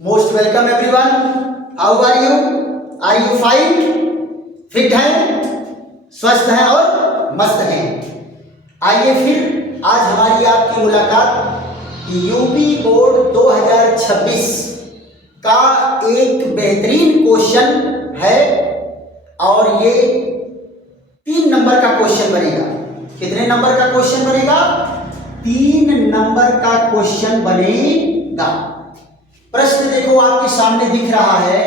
Most welcome everyone. How are you? Are you fine? Fit हैं, स्वस्थ हैं और मस्त हैं। आइए फिर आज हमारी आपकी मुलाकात यूपी बोर्ड 2026 का एक बेहतरीन क्वेश्चन है और ये 3 नंबर का क्वेश्चन बनेगा। कितने नंबर का क्वेश्चन बनेगा? 3 नंबर का क्वेश्चन बनेगा। प्रश्न देखो आपके सामने दिख रहा है।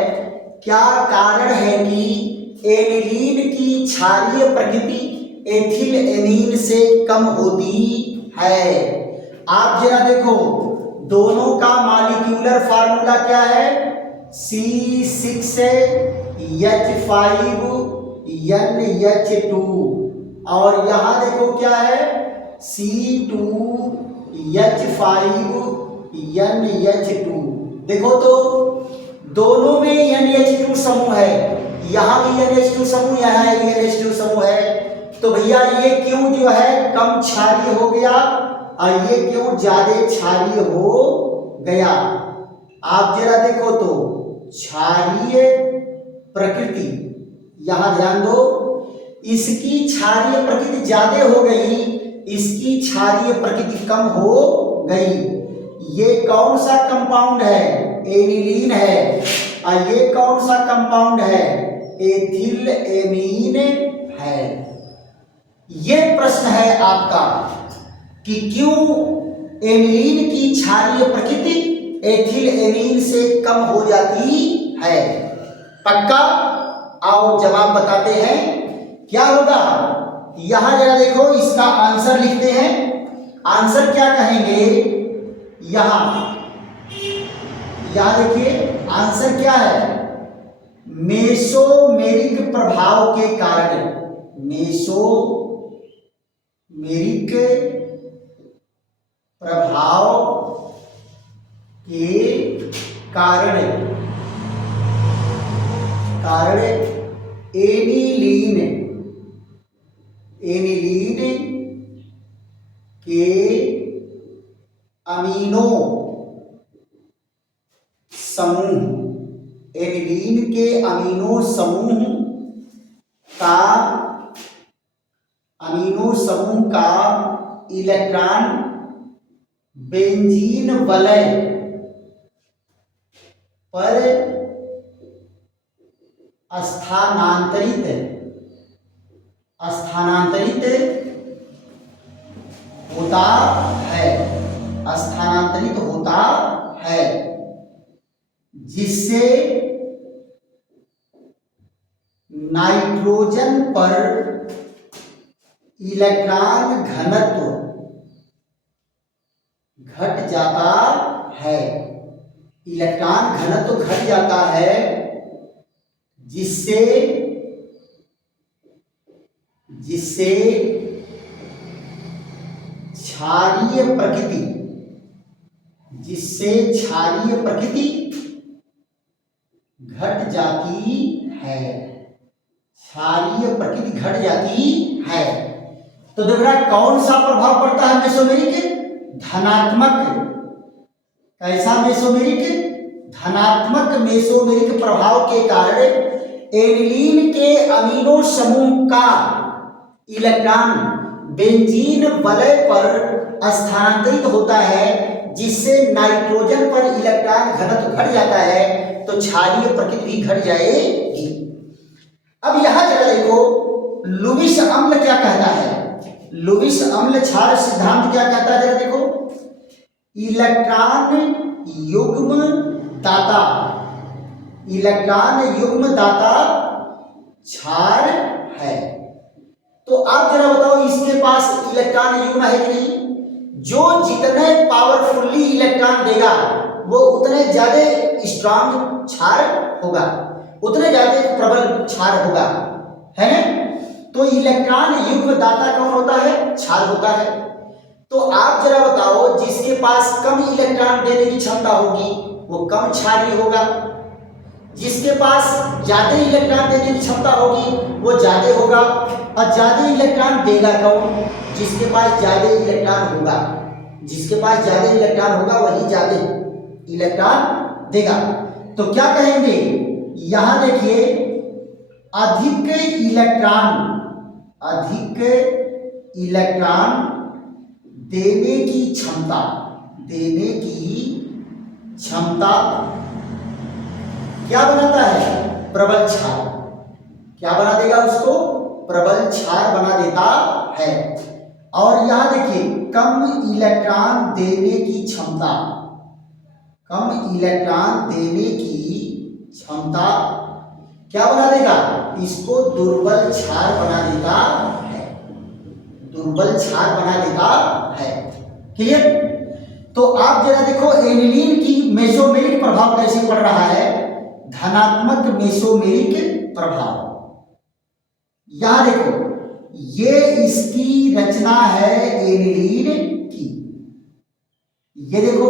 क्या कारण है कि एनिलीन की क्षारीय प्रकृति एथिल एमीन से कम होती है? आप जरा देखो, दोनों का मॉलिक्यूलर फार्मूला क्या है? C6H5NH2 और यहां देखो क्या है? C2H5NH2। देखो तो दोनों में NH2 समूह है, यहां भी NH2 समूह, यहां भी NH2 समूह है। तो भैया ये क्यों जो है कम क्षारीय हो गया और ये क्यों ज्यादा क्षारीय हो गया? आप जरा देखो तो क्षारीय प्रकृति, यहां ध्यान दो, इसकी क्षारीय प्रकृति ज्यादा हो गई, इसकी क्षारीय प्रकृति कम हो गई। ये कौन सा कंपाउंड है? एनिलीन है। और ये कौन सा कंपाउंड है? एथिल एमीन है। ये प्रश्न है आपका कि क्यों एनिलीन की क्षारीय प्रकृति एथिल एमीन से कम हो जाती है। पक्का? आओ जवाब बताते हैं। क्या होगा? यहां जरा देखो, इसका आंसर लिखते हैं। आंसर क्या कहेंगे? यहां देखिए आंसर क्या है? मेसोमेरिक प्रभाव के कारण, मेसोमेरिक प्रभाव के कारण एनिलीन के अमीनो समूह, एनिलीन के अमीनो समूह का इलेक्ट्रॉन बेंजीन वलय पर स्थानांतरित होता है, जिससे नाइट्रोजन पर इलेक्ट्रॉन घनत्व घट जाता है। इलेक्ट्रॉन घनत्व घट जाता है, जिससे क्षारीय प्रकृति घट जाती है। तो देखना कौन सा प्रभाव पड़ता है? मेसोमेरिक धनात्मक। कैसा मेसोमेरिक? धनात्मक मेसोमेरिक प्रभाव के कारण एनिलीन के अमीनो समूह का इलेक्ट्रॉन बेंजीन वलय पर स्थानांतरित होता है, जिससे नाइट्रोजन पर इलेक्ट्रॉन घनत्व घट जाता है, तो क्षारीय प्रकृति भी घट जाएगी। अब यहां जरा देखो, लुईस अम्ल क्या कहता है? लुईस अम्ल क्षार सिद्धांत क्या कहता है? जरा देखो, इलेक्ट्रॉन युग्म दाता क्षार है। तो आप जरा बताओ, इसके पास इलेक्ट्रॉन युग्म है कि नहीं? जो जितने पावरफुल्ली इलेक्ट्रॉन देगा वो उतने ज्यादा स्ट्रांग क्षार होगा, उतने ज्यादा प्रबल क्षार होगा, है ना? तो इलेक्ट्रॉन युग्म दाता कौन होता है? क्षार होता है। तो आप जरा बताओ, जिसके पास कम इलेक्ट्रॉन देने की क्षमता होगी वो कम क्षारीय होगा, जिसके पास ज्यादा इलेक्ट्रॉन देने की क्षमता होगी वो ज्यादा होगा। और ज्यादा इलेक्ट्रॉन देगा कौन? जिसके पास ज्यादा इलेक्ट्रॉन होगा, वही ज्यादा इलेक्ट्रॉन देगा। तो क्या कहेंगे, यहां देखिए अधिक इलेक्ट्रॉन देने की क्षमता क्या बनाता है, प्रबल क्षार। क्या बना देगा उसको, प्रबल क्षार बना देता है। और यहां देखिए कम इलेक्ट्रॉन देने की क्षमता क्या बना देगा, इसको दुर्बल क्षार बना देता है। क्लियर। तो आप जरा देखो एनिलीन की मेसोमेरिक प्रभाव कैसे पड़ रहा है, धनात्मक मेसोमेरिक प्रभाव। यहां देखो ये इसकी रचना है एनिलीन की, ये देखो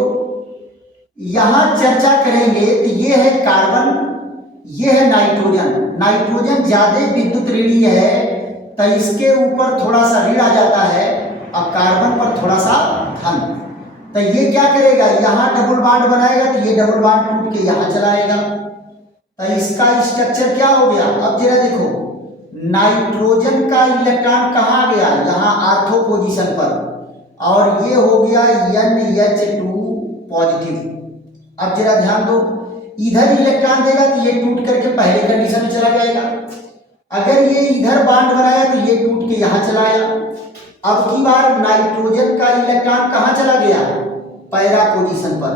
यहां चर्चा करेंगे तो ये है कार्बन, ये है नाइट्रोजन ज्यादा विद्युत ऋणी है तो इसके ऊपर थोड़ा सा ऋण आ जाता है और कार्बन पर थोड़ा सा धन। तो ये क्या करेगा, यहां डबल बॉन्ड बनाएगा तो ये डबल बॉन्ड टूट के यहां चला आएगा। तो इसका स्ट्रक्चर क्या हो गया, अब जरा देखो नाइट्रोजन का इलेक्ट्रॉन कहाँ गया, यहाँ आर्थो पोजीशन पर, और ये हो गया NH2 पॉजिटिव। अब जरा ध्यान दो, इधर इलेक्ट्रॉन देगा तो ये टूट करके पहले कंडीशन में चला जाएगा, अगर ये इधर बॉन्ड बनाया तो ये टूट के यहाँ चला आया। अब की बार नाइट्रोजन का इलेक्ट्रॉन कहाँ चला गया, पैरा पोजीशन पर,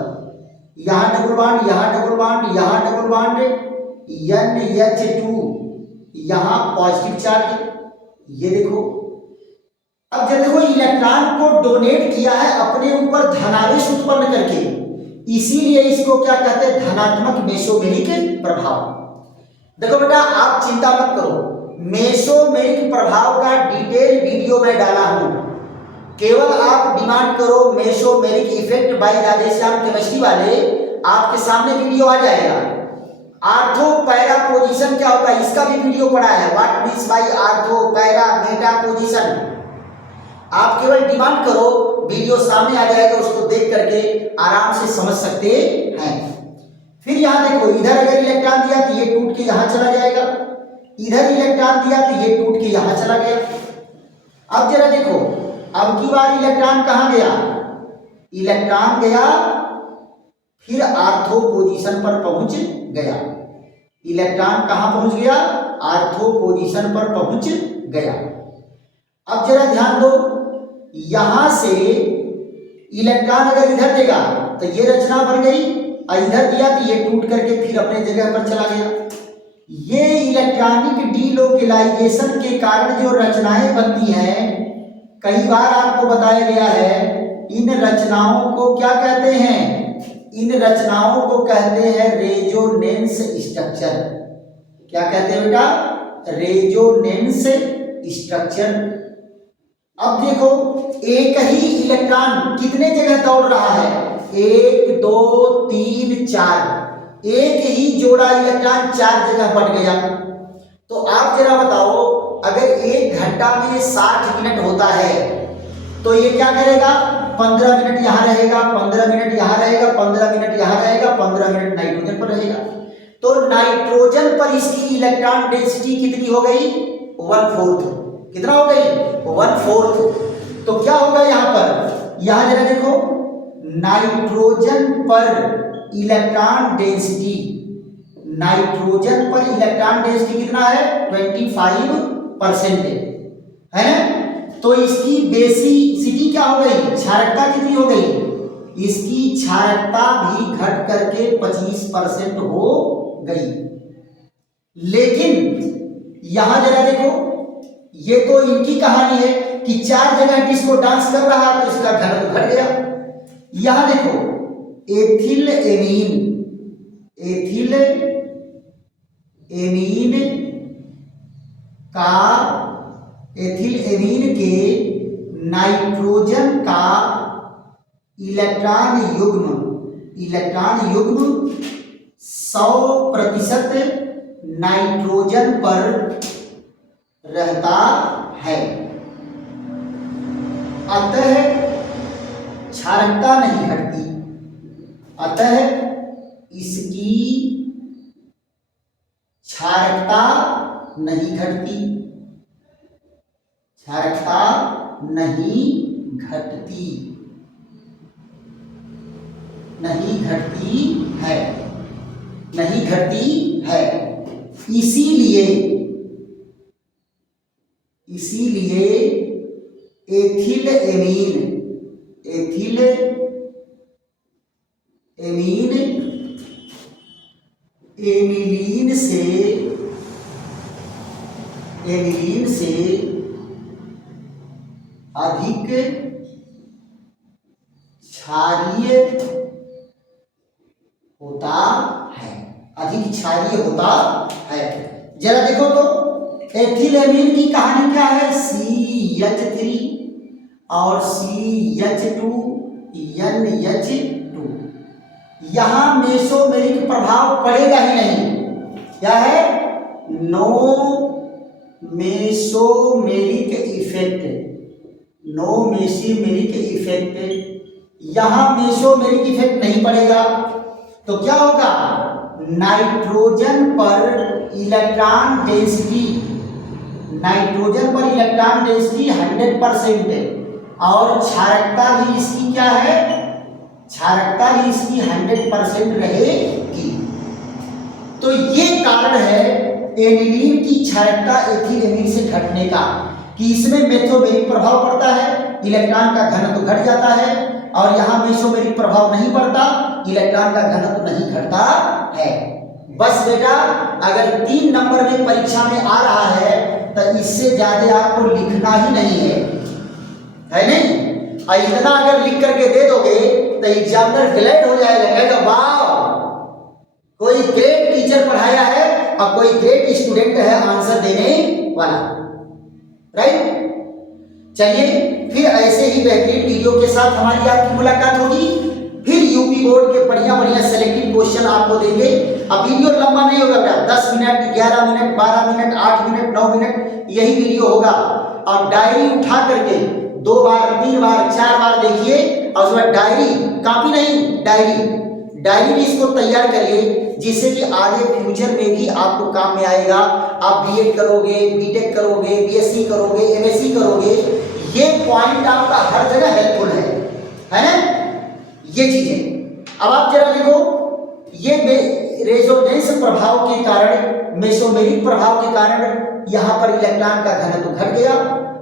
यहाँ डबल बॉन्ड, यहाँ डबल बॉन्ड, यहाँ डबल बॉन्ड, NH2 यहाँ पॉजिटिव चार्ज। ये देखो अब जब देखो इलेक्ट्रॉन को डोनेट किया है अपने ऊपर धनावेश उत्पन्न करके, इसीलिए इसको क्या कहते हैं, धनात्मक मेसोमेरिक प्रभाव। देखो बेटा आप चिंता मत करो, मेसोमेरिक प्रभाव का डिटेल वीडियो में डाला हूं, केवल आप डिमांड करो mesomeric effect bye Radheshyam chemistry वाले, आपके सामने वीडियो आ जाएगा। आर्थो पैरा पोजीशन क्या होता है इसका भी वीडियो पड़ा है, what means by ortho para Meta position. आप केवल डिमांड करो, वीडियो सामने आ जाएगा, उसको देख करके आराम से समझ सकते हैं। फिर यहां देखो इधर अगर इलेक्ट्रॉन दिया तो ये टूट के यहां चला जाएगा, इधर इलेक्ट्रॉन दिया तो ये टूट के यहां चला गया। अब जरा देखो अब की बार इलेक्ट्रॉन कहां गया, इलेक्ट्रॉन गया फिर आर्थो पोजीशन पर पहुंच गया, इलेक्ट्रॉन कहां पहुंच गया, आर्थो पोजीशन पर पहुंच गया। अब जरा ध्यान दो, यहां से इलेक्ट्रॉन अगर इधर देगा तो ये रचना बन गई, और इधर दिया तो ये टूट करके फिर अपने जगह पर चला गया। ये इलेक्ट्रॉनिक डीलोकेलाइजेशन के कारण जो रचनाएं बनती हैं, कई बार आपको बताया गया है, इन रचनाओं को क्या कहते हैं, इन रचनाओं को कहते हैं रेजोनेंस स्ट्रक्चर। क्या कहते हैं बेटा, रेजोनेंस स्ट्रक्चर। अब देखो एक ही इलेक्ट्रॉन कितने जगह दौड़ रहा है, 1 2 3 4, एक ही जोड़ा इलेक्ट्रॉन 4 जगह बढ़ गया। तो आप जरा बताओ अगर 1 घंटा में 60 मिनट होता है तो ये क्या करेगा, 15 मिनट यहाँ रहेगा, 15 मिनट यहाँ रहेगा, 15 मिनट यहाँ रहेगा, 15 मिनट नाइट्रोजन पर रहेगा। तो नाइट्रोजन पर इसकी इलेक्ट्रॉन डेंसिटी कितनी हो गई, 1/4। कितना हो गई, 1/4। तो क्या होगा यहाँ पर, यहाँ जरा देखो नाइट्रोजन पर इलेक्ट्रॉन डेंसिटी, नाइट्रोजन पर इलेक्ट्रॉन डेंसिटी कितना है, 25% है। तो इसकी बेसिसिटी क्या हो गई, क्षारकता कितनी हो गई, इसकी क्षारकता भी घट करके 25% हो गई। लेकिन यहां जरा देखो, ये तो इनकी कहानी है कि 4 जगह डिस्को डांस कर रहा तो इसका घनत्व घट गया। यहां देखो एथिल एमीन के नाइट्रोजन का इलेक्ट्रॉन युग्म 100% नाइट्रोजन पर रहता है, अतः क्षारकता नहीं घटती, अतः इसकी क्षारकता नहीं घटती, क्षारकता नहीं घटती, नहीं घटती है, नहीं घटती है। इसीलिए ethyl amine, ethyl amine Emelyan से अधिक क्षारीय होता है, अधिक क्षारीय होता है। जरा देखो तो एथिलेमीन की कहानी क्या है, CH3 और CH2 NH2, यहां मेसोमेरिक प्रभाव पड़ेगा ही नहीं। क्या है, no mesomeric effect, no mesomeric effect, यहां मेसोमेरिक इफेक्ट नहीं पड़ेगा। तो क्या होगा, नाइट्रोजन पर इलेक्ट्रॉन डेंसिटी, नाइट्रोजन पर इलेक्ट्रॉन डेंसिटी 100% है और क्षारकता भी इसकी क्या है, क्षारकता भी इसकी 100% रहेगी। तो ये कारण है एनिलीन की क्षारकता एथिलेमीन से घटने का, कि इसमें मेसोमेरिक प्रभाव पड़ता है, इलेक्ट्रॉन का घनत्व घट जाता है, और यहां मेसोमेरिक प्रभाव नहीं पड़ता, इलेक्ट्रॉन का घनत्व नहीं घटता है। बस बेटा, अगर 3 नंबर में परीक्षा में आ रहा है तो इससे ज्यादा आपको लिखना ही नहीं है नहीं? और इतना अगर लिख करके दे दोगे तो एग्जामिनर डिलाइट हो जाएगा, कहेगा वाह कोई ग्रेट टीचर पढ़ाया है और कोई ग्रेट स्टूडेंट है आंसर देने वाला। राइट, चलिए फिर ऐसे ही बेहतरीन वीडियो के साथ हमारी आपकी मुलाकात होगी। फिर यूपी बोर्ड के बढ़िया बढ़िया सेलेक्टेड क्वेश्चन आपको देंगे। अब वीडियो लंबा नहीं होगा बेटा, 10 minute, 11 minute, 12 minute, 8 minute, 9 minute यही वीडियो होगा। और डायरी उठा करके 2 बार, 3 बार, 4 बार देखिए, और उसके बाद डायरी, कॉपी नहीं डायरी में इसको तैयार करिए, जिससे कि आगे फ्यूचर में भी आपको काम में आएगा। आप बीएड करोगे, बीटेक करोगे, बीएससी करोगे, एमएससी करोगे, ये पॉइंट आपका हर जगह हेल्पफुल है ना, ये चीजें। अब आप जरा देखो, ये रेजोनेंस प्रभाव के कारण, मेसोमेरिक प्रभाव के कारण यहां पर इलेक्ट्रॉन का घनत्व घट गया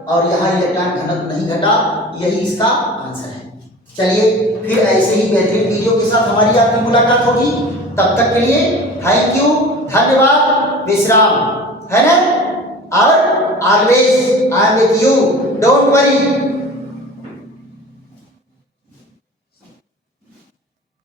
और यहां इलेक्ट्रॉन घनत्व नहीं घटा, यही इसका आंसर है। चलिए फिर ऐसे ही बेहतरीन वीडियो के साथ हमारी आपकी मुलाकात होगी। तब तक के लिए थैंक यू, धन्यवाद, विश्राम, है ना, और always I am with you, don't worry.